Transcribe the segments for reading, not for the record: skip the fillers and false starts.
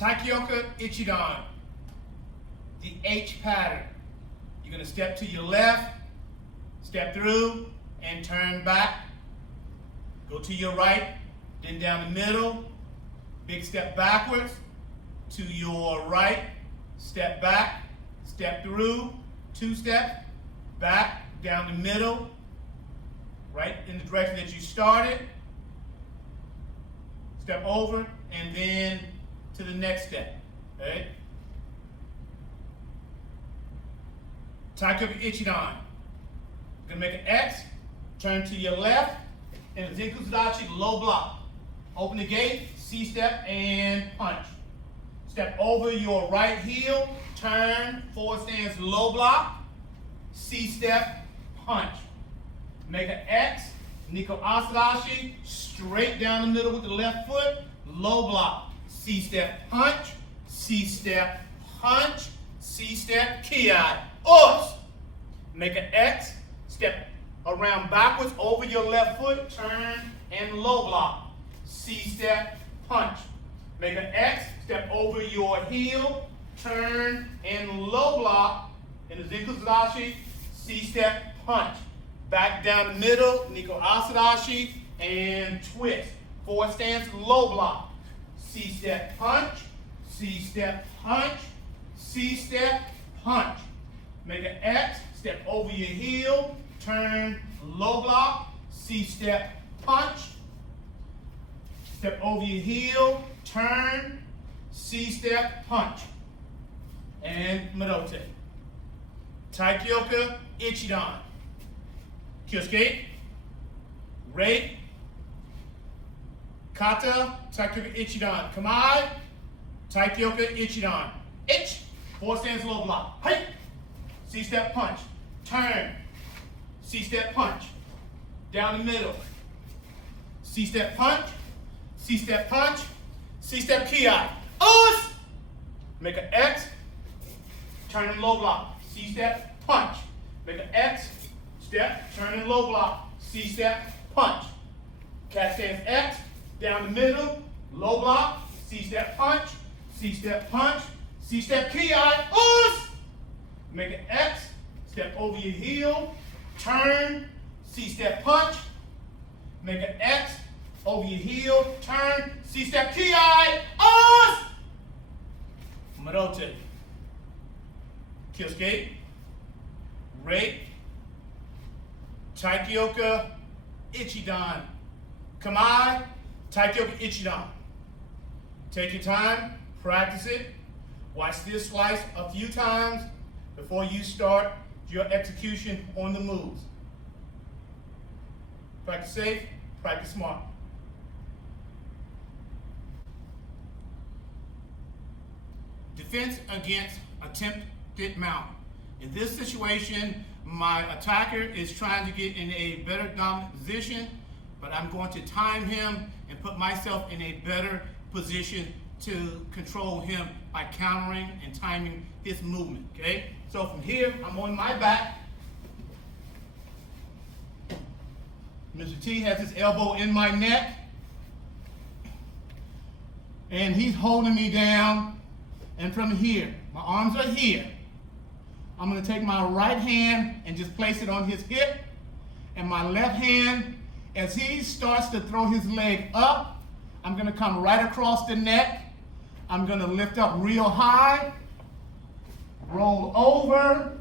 Taikyoka Ichidan, the H pattern. You're going to step to your left, step through, and turn back. Go to your right, then down the middle. Big step backwards, to your right, step back, step through, 2 steps, back, down the middle, right in the direction that you started. Step over, and then to the next step. Okay? Taikyoka Ichidan. You're going to make an X, turn to your left, and a Zenku Sudachi low block. Open the gate, C-step, and punch. Step over your right heel, turn, forward stance, low block, C-step, punch. Make an X, Niko Asadashi, straight down the middle with the left foot, low block, C-step, punch, C-step, punch, C-step, Kiai, Us. Make an X, step around backwards over your left foot, turn, and low block. C-step, punch. Make an X, step over your heel, turn, and low block. In the Zenku Sudachi, C-step, punch. Back down the middle, Niko Asadashi, and twist. Forward stance, low block. C-step, punch, C-step, punch, C-step, punch. Make an X, step over your heel, turn, low block, C-step, punch. Step over your heel, turn, C-step, punch. And Madote. Taikyoka Ichidan. Kyosuke. Rei. Kata. Taikyoka Ichidan. Kamai. Taikyoka Ichidan. Ich. Forward stance low block. Hey. C-step punch. Turn. C-step punch. Down the middle. C-step punch. C-step punch, C-step Kiai. Us! Make an X, turn in low block, C-step punch. Make an X, step, turn in low block, C-step punch. Cat stance X, down the middle, low block, C-step punch, C-step punch, C-step Kiai. Us! Make an X, step over your heel, turn, C-step punch. Make an X, over your heel, turn, C-step, Kiai, Us! Madote. Kyosuke. Rei. Taikyoka Ichidan. Kamai. Taikyoka Ichidan. Take your time, practice it. Watch this slice a few times before you start your execution on the moves. Practice safe, practice smart. Defense against attempted mount. In this situation, my attacker is trying to get in a better dominant position, but I'm going to time him and put myself in a better position to control him by countering and timing his movement, okay? So from here, I'm on my back. Mr. T has his elbow in my neck, and he's holding me down. And from here, my arms are here. I'm going to take my right hand and just place it on his hip. And my left hand, as he starts to throw his leg up, I'm going to come right across the neck. I'm going to lift up real high, roll over,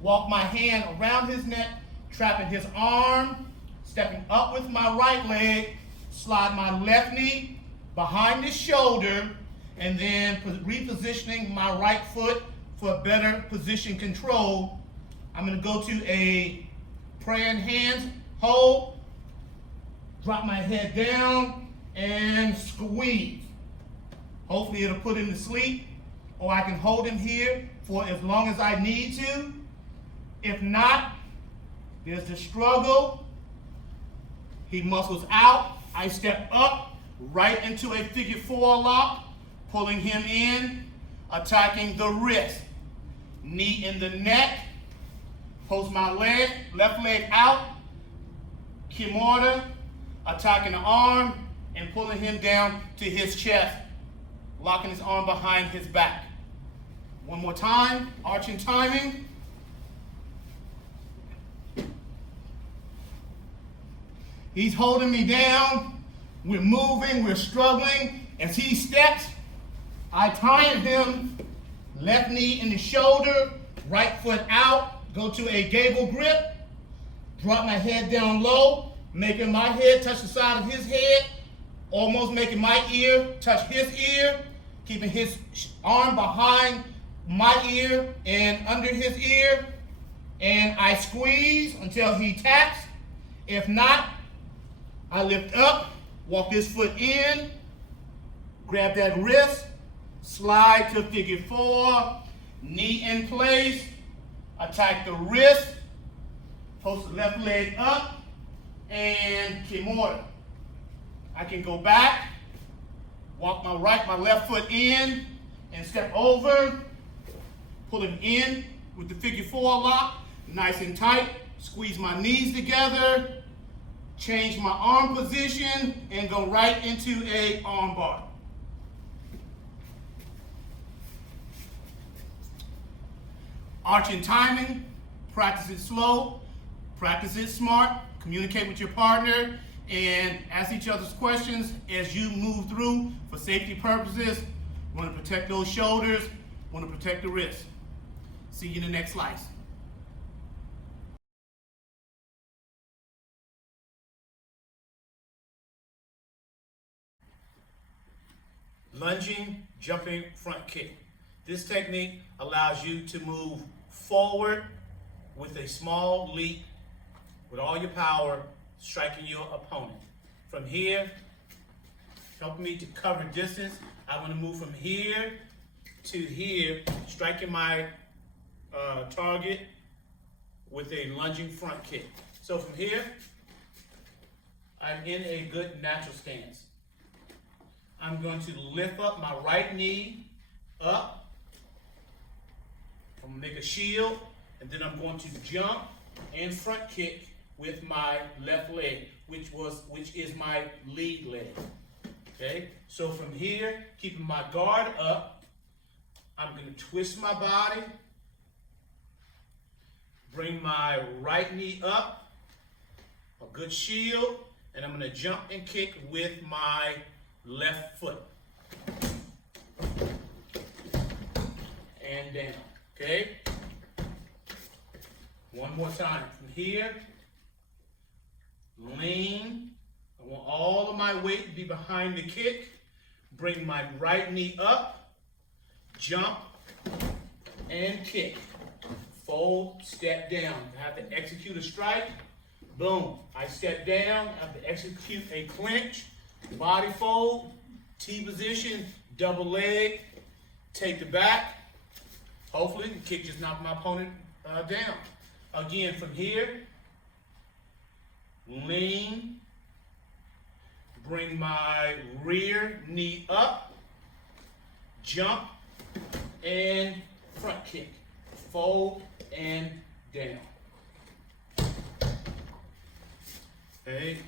walk my hand around his neck, trapping his arm, stepping up with my right leg, slide my left knee behind his shoulder, and then repositioning my right foot for better position control. I'm going to go to a praying hands hold, drop my head down, and squeeze. Hopefully it'll put him to sleep, or I can hold him here for as long as I need to. If not, there's the struggle. He muscles out. I step up right into a figure 4 lock, pulling him in, attacking the wrist. Knee in the neck, post my leg, left leg out, Kimura, attacking the arm, and pulling him down to his chest. locking his arm behind his back. One more time, arching timing. He's holding me down. We're moving, we're struggling. As he steps, I time him, left knee in the shoulder, right foot out, go to a gable grip, drop my head down low, making my head touch the side of his head, almost making my ear touch his ear, keeping his arm behind my ear and under his ear, and I squeeze until he taps. If not, I lift up, walk this foot in, grab that wrist, slide to figure 4, knee in place, attack the wrist, post the left leg up, and kimura. I can go back, walk my left foot in, and step over, pull it in with the figure 4 lock, nice and tight, squeeze my knees together, change my arm position, and go right into a arm bar. Arching timing, practice it slow, practice it smart, communicate with your partner, and ask each other's questions as you move through. For safety purposes, we want to protect those shoulders, we want to protect the wrist. See you in the next slice. Lunging, jumping, front kick. This technique allows you to move forward with a small leap with all your power, striking your opponent. From here, help me to cover distance. I want to move from here to here, striking my target with a lunging front kick. So from here, I'm in a good natural stance. I'm going to lift up my right knee up. I'm going to make a shield, and then I'm going to jump and front kick with my left leg, which is my lead leg. Okay? So from here, keeping my guard up, I'm going to twist my body, bring my right knee up, a good shield, and I'm going to jump and kick with my left foot. And down. Okay? One more time. From here, lean. I want all of my weight to be behind the kick. Bring my right knee up, jump, and kick. Fold, step down. I have to execute a strike. Boom. I step down. I have to execute a clinch. Body fold, T position, double leg, take the back. Hopefully the kick just knocked my opponent down. Again, from here, lean, bring my rear knee up, jump, and front kick. Fold and down. Okay,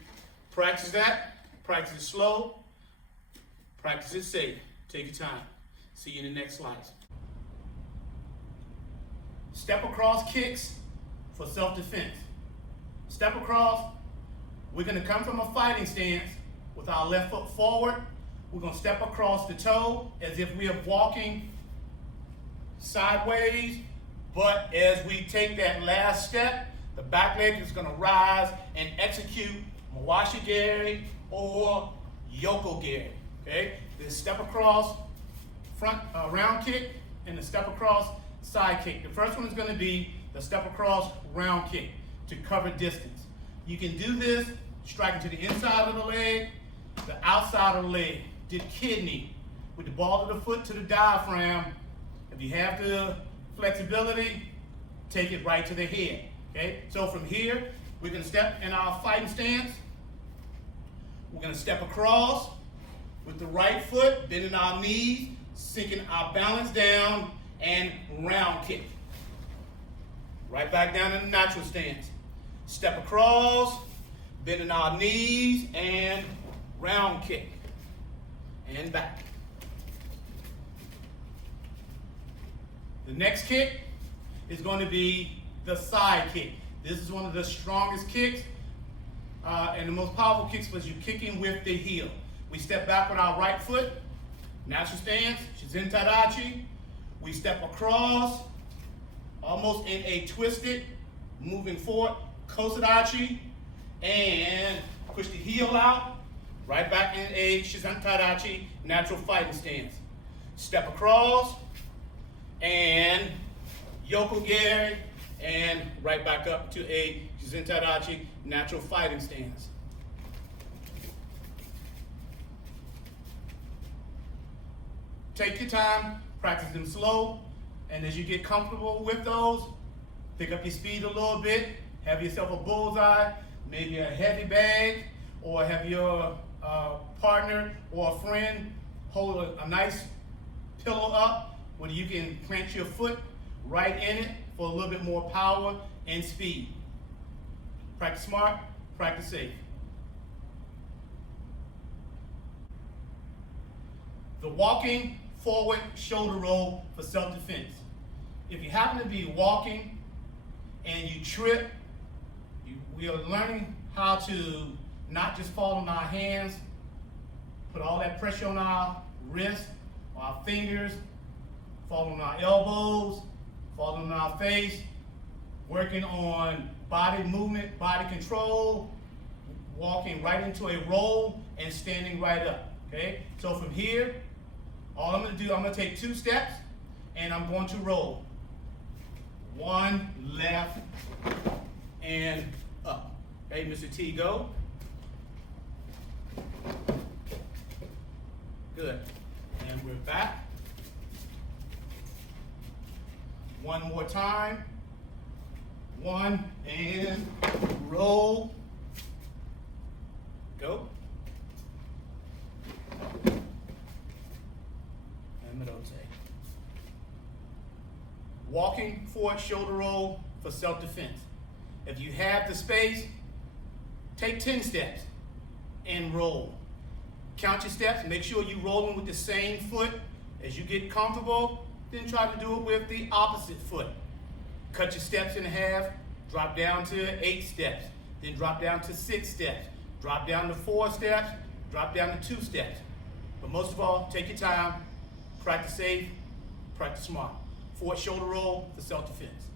practice that. Practice it slow. Practice it safe. Take your time. See you in the next slice. Step across kicks for self-defense. Step across, we're going to come from a fighting stance with our left foot forward. We're going to step across the toe as if we are walking sideways, but as we take that last step, the back leg is going to rise and execute Mawashigiri or Yokogiri. Okay? This step across front round kick and the step across side kick. The first one is going to be the step across round kick to cover distance. You can do this striking to the inside of the leg, the outside of the leg, the kidney, with the ball of the foot to the diaphragm. If you have the flexibility, take it right to the head. Okay? So from here, we're going to step in our fighting stance. We're going to step across with the right foot, bending our knees, sinking our balance down, and round kick. Right back down in the natural stance. Step across, bending our knees, and round kick. And back. The next kick is going to be the side kick. This is one of the strongest kicks and the most powerful kicks because you're kicking with the heel. We step back with our right foot, natural stance, Shizen Tadachi. We step across, almost in a twisted, moving forward, Kosadachi, and push the heel out, right back in a Shizen Tadachi, natural fighting stance. Step across, and Yokogeri, and right back up to a Shizen Tadachi, natural fighting stance. Take your time, practice them slow, and as you get comfortable with those, pick up your speed a little bit, have yourself a bullseye, maybe a heavy bag, or have your partner or a friend hold a nice pillow up where you can plant your foot right in it for a little bit more power and speed. Practice smart, practice safe. The walking forward shoulder roll for self-defense. If you happen to be walking and you trip, we are learning how to not just fall on our hands, put all that pressure on our wrists, our fingers, fall on our elbows, fall on our face, working on body movement, body control, walking right into a roll and standing right up, okay? So from here, all I'm gonna do, I'm gonna take 2 steps and I'm going to roll. 1, left, and up. Okay, Mr. T, go. Good. And we're back. 1 more time. 1, and roll. Go. And rotate. Walking forward shoulder roll for self-defense. If you have the space, take 10 steps and roll. Count your steps, make sure you're rolling with the same foot. As you get comfortable, then try to do it with the opposite foot. Cut your steps in half, drop down to 8 steps, then drop down to 6 steps, drop down to 4 steps, drop down to 2 steps. But most of all, take your time, practice safe, practice smart. Forward shoulder roll for self-defense.